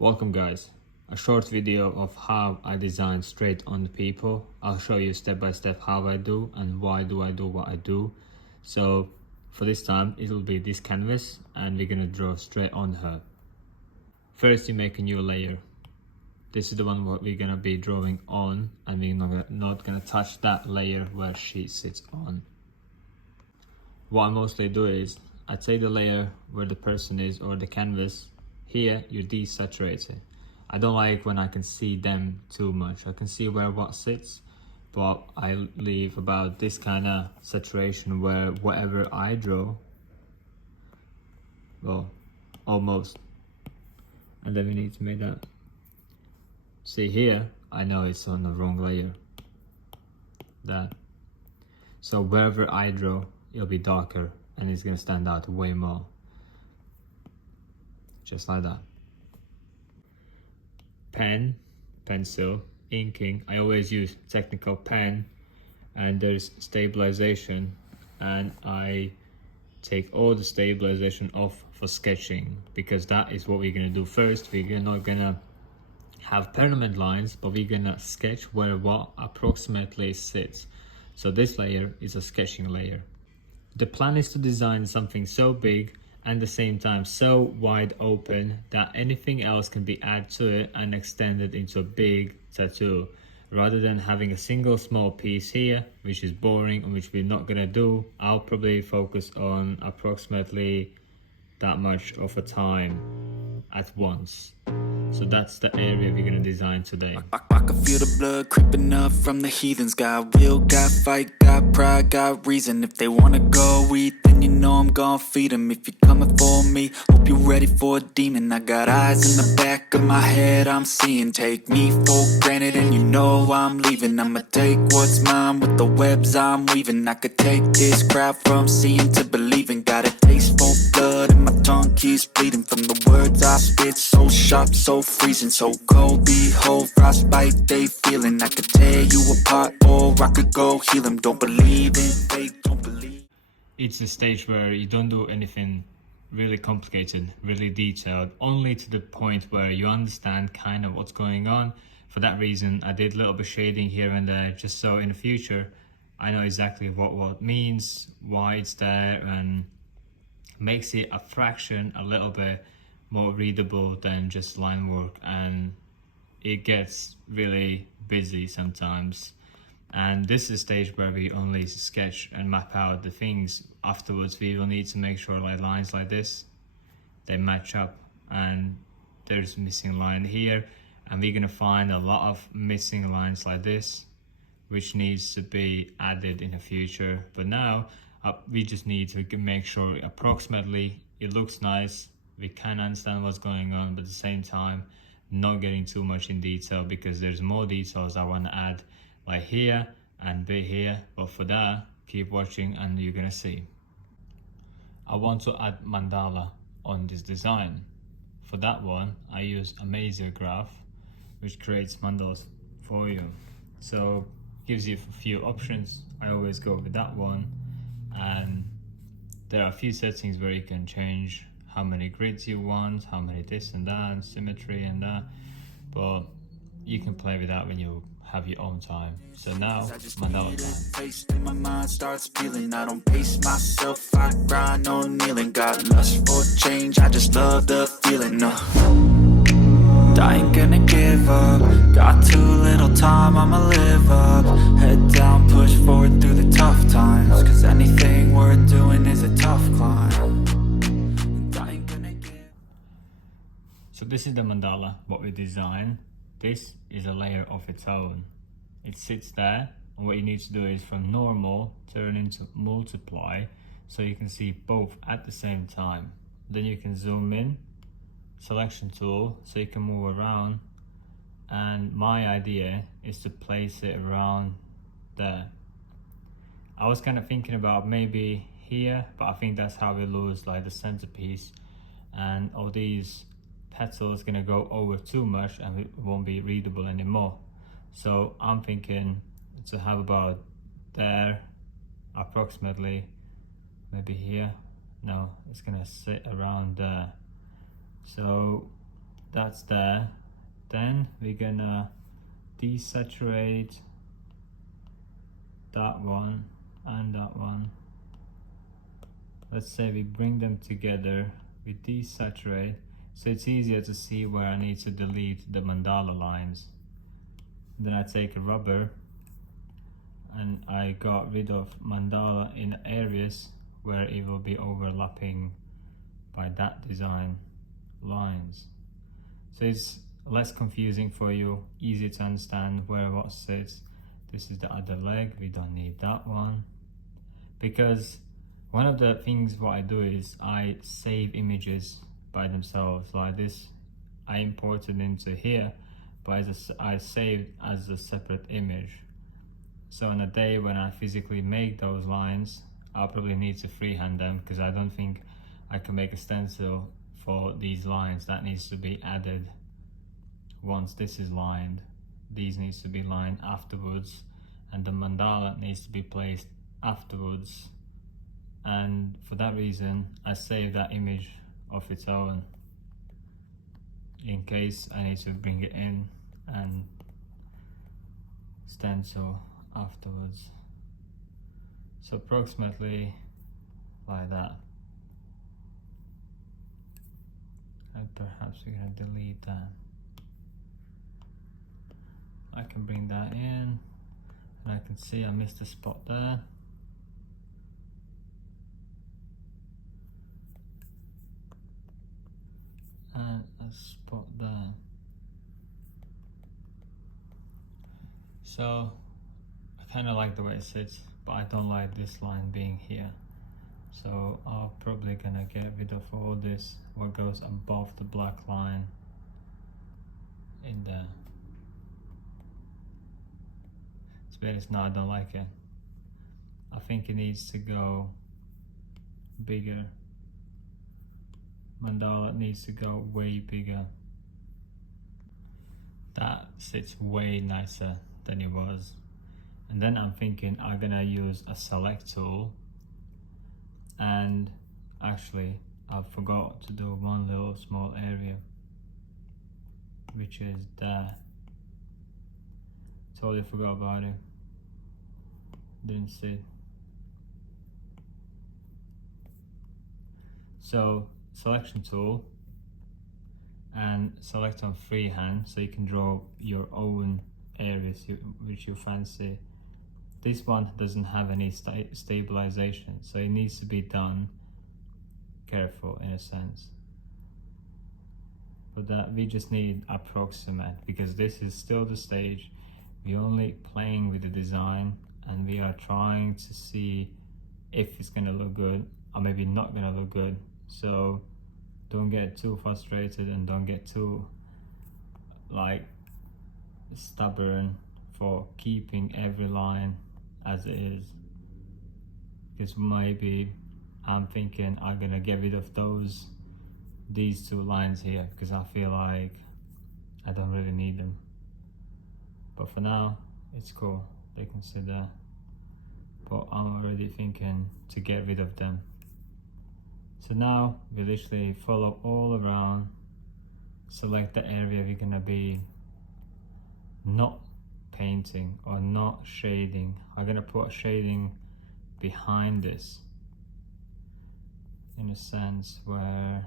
Welcome guys, a short video of how I design straight on the people. I'll show you step by step how I do and why do I do what I do. So for this time it will be this canvas and we're gonna draw straight on her. First you make a new layer. This is the one what we're gonna be drawing on, and we're not gonna touch that layer where she sits on. What I mostly do is I take the layer where the person is or the canvas. Here you desaturate it. I don't like when I can see them too much. I can see where what sits, but I leave about this kind of saturation where whatever I draw, well, almost. And then we need to make that. See here, I know it's on the wrong layer. That. So wherever I draw, it'll be darker and it's gonna stand out way more. Just like that. Pen, pencil, inking. I always use technical pen, and there's stabilization, and I take all the stabilization off for sketching, because that is what we're gonna do first. We're not gonna have permanent lines, but we're gonna sketch where what approximately sits. So this layer is a sketching layer. The plan is to design something so big and at the same time so wide open that anything else can be added to it and extended into a big tattoo, rather than having a single small piece here, which is boring and which we're not gonna do. I'll probably focus on approximately that much of a time at once. So that's the area we're gonna design today. I can feel the blood creeping up from the heathens. Got will, got fight, got pride, got reason. If they wanna go eat, then you know I'm gonna feed them. If you're coming for me, hope you're ready for a demon. I got eyes in the back of my head, I'm seeing. Take me for granted and you know I'm leaving. I'ma take what's mine with the webs I'm weaving. I could take this crowd from seeing to believing. Got a taste for blood and my tongue keeps bleeding from the words I spit. So sharp, so freezing, so cold. Behold, frostbite they feeling. I could tear you apart or I could go heal them. Don't believe in fate, don't believe. It's a stage where you don't do anything really complicated, really detailed, only to the point where you understand kind of what's going on. For that reason, I did a little bit shading here and there, just so in the future I know exactly what means, why it's there, and makes it a fraction a little bit more readable than just line work. And it gets really busy sometimes, and this is a stage where we only sketch and map out the things. Afterwards we will need to make sure like lines like this, they match up, and there's a missing line here, and we're gonna find a lot of missing lines like this which needs to be added in the future. But now we just need to make sure approximately it looks nice, we can understand what's going on, but at the same time not getting too much in detail, because there's more details I want to add, like here and bit here. But for that, keep watching and you're gonna see. I want to add mandala on this design. For that one I use a Mazer graph, which creates mandalas for you. So gives you a few options. I always go with that one, and there are a few settings where you can change how many grids you want, how many this and that, and symmetry and that, but you can play with that when you have your own time. So now, mandala time. My mind starts peeling. I don't pace myself, I grind on kneeling. Got lust for change, I just love the feeling. I ain't gonna give up. Got too little time, I'ma live up. Head down, push forward through the tough times, cause anything worth doing is a tough climb. So this is the mandala, what we design. This is a layer of its own. It sits there, and what you need to do is from normal turn into multiply, so you can see both at the same time. Then you can zoom in, selection tool, so you can move around, and my idea is to place it around there. I was kind of thinking about maybe here, but I think that's how we lose like the centerpiece, and all these petals gonna go over too much and it won't be readable anymore. So I'm thinking to have about there approximately, maybe here. No, it's gonna sit around there. So that's there. Then we're gonna desaturate that one and that one. Let's say we bring them together, we desaturate, so it's easier to see where I need to delete the mandala lines. Then I take a rubber and I got rid of mandala in areas where it will be overlapping by that design lines. So it's less confusing for you, easy to understand where what sits. This is the other leg, we don't need that one. Because one of the things what I do is I save images by themselves, like this I imported into here, but I saved as a separate image. So on a day when I physically make those lines, I'll probably need to freehand them, because I don't think I can make a stencil for these lines. That needs to be added once this is lined. These needs to be lined afterwards, and the mandala needs to be placed afterwards. And for that reason I save that image of its own in case I need to bring it in and stencil afterwards. So approximately like that. And perhaps we're gonna delete that. I can bring that in and I can see I missed a spot there. And a spot there. So I kind of like the way it sits, but I don't like this line being here. So I'm probably gonna get rid of all this what goes above the black line in there. To be honest, no, I don't like it. I think it needs to go bigger. Mandala needs to go way bigger. That sits way nicer than it was. And then I'm thinking I'm gonna use a select tool, and actually I forgot to do one little small area, which is there. Totally forgot about it. Didn't see it. So selection tool and select on freehand, so you can draw your own areas which you fancy. This one doesn't have any stabilization, so it needs to be done careful in a sense. But that we just need approximate, because this is still the stage. We're only playing with the design and we are trying to see if it's gonna look good or maybe not gonna look good. So don't get too frustrated and don't get too like stubborn for keeping every line as it is, because maybe I'm thinking I'm gonna get rid of these two lines here because I feel like I don't really need them. But for now it's cool, they can sit there, but I'm already thinking to get rid of them. So now we literally follow all around, select the area we're gonna be not painting or not shading. I'm gonna put a shading behind this in a sense where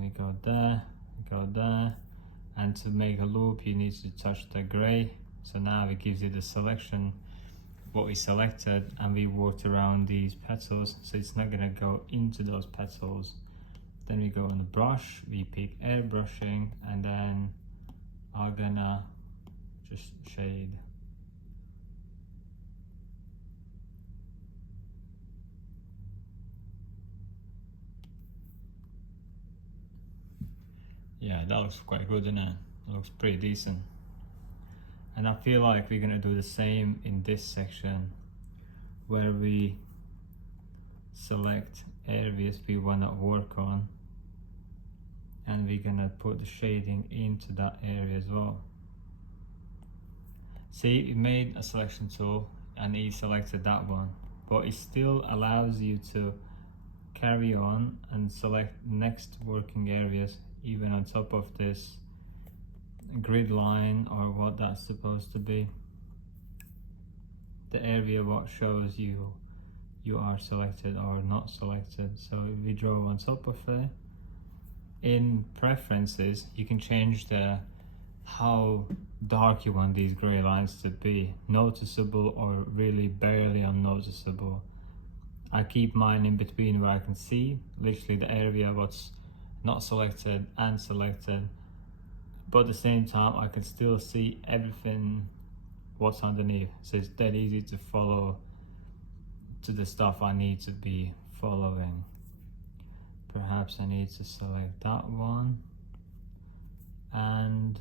we go there, and to make a loop you need to touch the gray. So now it gives you the selection what we selected, and we worked around these petals so it's not gonna go into those petals. Then we go on the brush, we pick airbrushing, and then I'm gonna just shade. Yeah, that looks quite good, doesn't it? It looks pretty decent. And I feel like we're gonna do the same in this section where we select areas we wanna work on, and we're gonna put the shading into that area as well. See, it made a selection tool and it selected that one, but it still allows you to carry on and select next working areas even on top of this grid line, or what that's supposed to be. The area what shows you are selected or not selected. So if we draw on top of it, in preferences you can change the how dark you want these gray lines to be, noticeable or really barely unnoticeable. I keep mine in between where I can see literally the area what's not selected and selected, but at the same time I can still see everything what's underneath, so it's dead easy to follow to the stuff I need to be following. Perhaps I need to select that one, and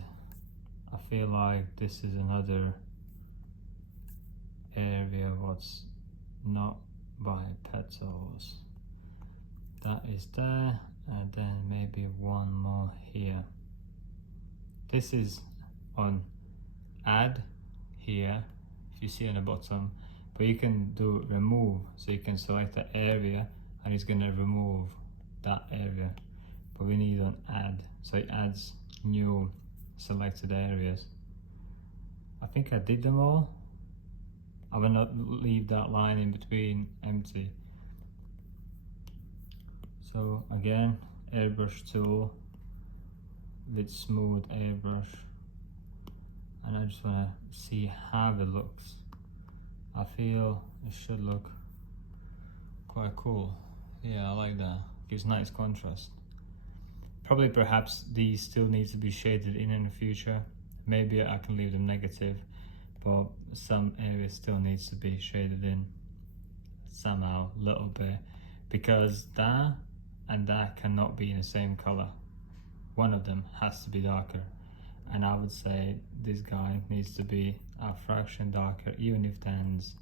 I feel like this is another area what's not by petals. That is there, and then maybe one more here. This is on add here, if you see on the bottom, but you can do remove, so you can select the area and it's gonna remove that area, but we need on add, so it adds new selected areas. I think I did them all. I will not leave that line in between empty. So again, airbrush tool with smooth airbrush, and I just want to see how it looks. I feel it should look quite cool. Yeah, I like that. Gives nice contrast. Probably perhaps these still need to be shaded in the future. Maybe I can leave them negative, but some areas still needs to be shaded in somehow, a little bit, because that and that cannot be in the same color. One of them has to be darker, and I would say this guy needs to be a fraction darker, even if the ends,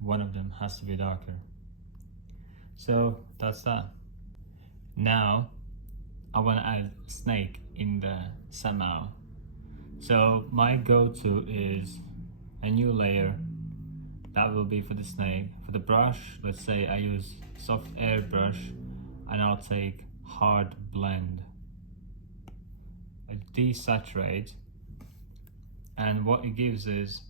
one of them has to be darker. So that's that. Now I want to add snake in there somehow. So my go-to is a new layer. That will be for the snake. For the brush, let's say I use soft airbrush, and I'll take hard blend. I desaturate, and what it gives is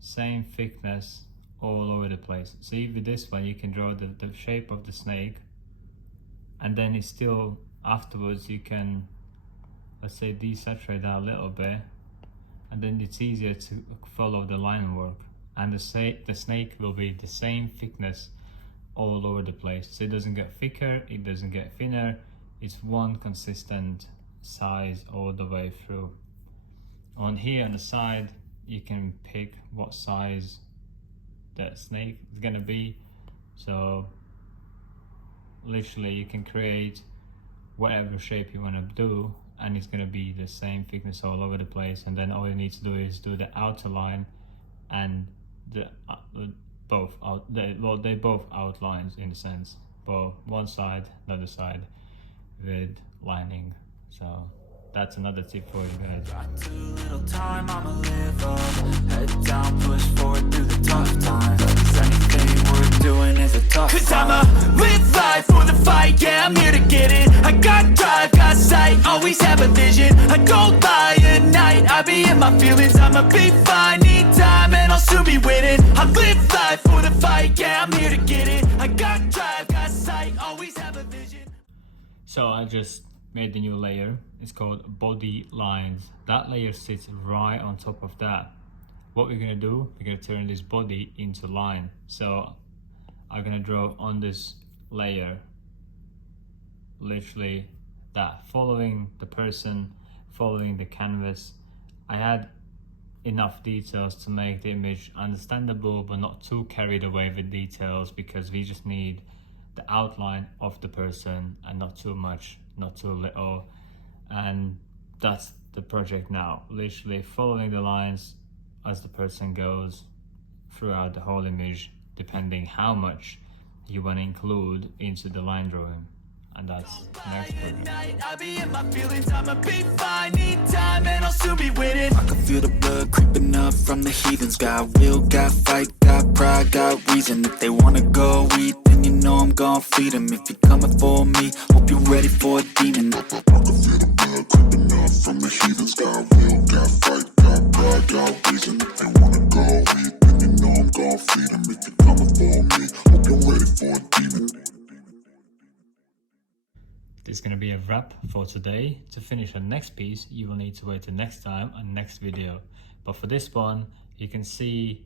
same thickness all over the place. So with this one you can draw the shape of the snake, and then it's still afterwards you can, let's say, desaturate that a little bit, and then it's easier to follow the line work, and the snake will be the same thickness all over the place. So it doesn't get thicker, it doesn't get thinner, it's one consistent size all the way through. On here on the side you can pick what size that snake is gonna be, so literally you can create whatever shape you want to do, and it's gonna be the same thickness all over the place. And then all you need to do is do the outer line and the they both outlines in a sense, but one side, another side with lining. So that's another tip for you guys. Got too little time, I'ma live up. Head down, push forward through the tough times. 'Cause anything we're doing is a tough 'Cause I'ma live life for the fight, yeah, I'm here to get it. I got drive, got sight, always have a vision. I don't lie at night, I be in my feelings. I'ma be fine, need time, and I'll soon be winning. I live life for the fight, yeah, I'm here to get it. I got drive, got sight, always have a vision. So I just made the new layer. It's called body lines. That layer sits right on top of that. What we're gonna do, we're gonna turn this body into line. So I'm gonna draw on this layer literally that, following the person, following the canvas. I had enough details to make the image understandable, but not too carried away with details, because we just need the outline of the person and not too much, not too little. And that's the project now, literally following the lines as the person goes throughout the whole image, depending how much you want to include into the line drawing. And that's the next project. I be in my feelings, I'ma be fine, need time, and I'll soon be winning. I can feel the blood creeping up from the heathens. Got will, got fight, got pride, got reason. If they wanna go eat, then then you know I'm gon' feed 'em. If you're coming for me, hope you're ready for a demon. I can feel the blood creeping up from the heathens. Got will, got fight, got pride, got reason. If you wanna go eat, then you know I'm gon' feed 'em. If you're coming for me, hope you're ready for a demon. This is going to be a wrap for today. To finish the next piece, you will need to wait till next time and next video. But for this one, you can see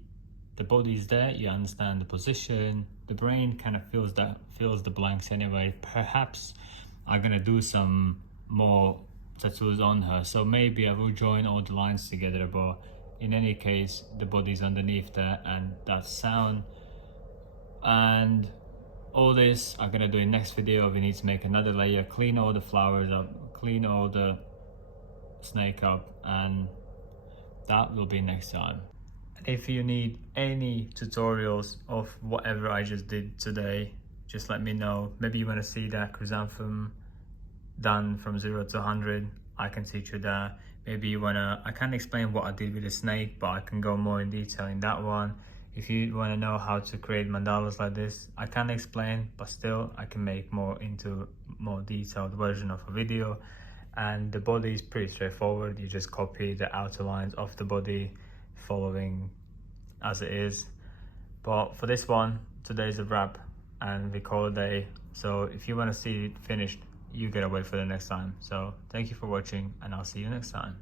the body's there, you understand the position, the brain kind of fills the blanks anyway. Perhaps I'm going to do some more tattoos on her, so maybe I will join all the lines together, but in any case, the body's underneath there and that sound. And all this I'm gonna do in next video. We need to make another layer, clean all the flowers up, clean all the snake up, and that will be next time. If you need any tutorials of whatever I just did today, just let me know. Maybe you want to see that chrysanthemum done from 0 to 100, I can teach you that. Maybe you wanna, I can't explain what I did with the snake, but I can go more in detail in that one. If you want to know how to create mandalas like this, I can't explain, but still I can make more detailed version of a video. And the body is pretty straightforward. You just copy the outer lines of the body, following as it is. But for this one, today's a wrap and we call it a day. So if you want to see it finished, you gotta wait for the next time. So thank you for watching and I'll see you next time.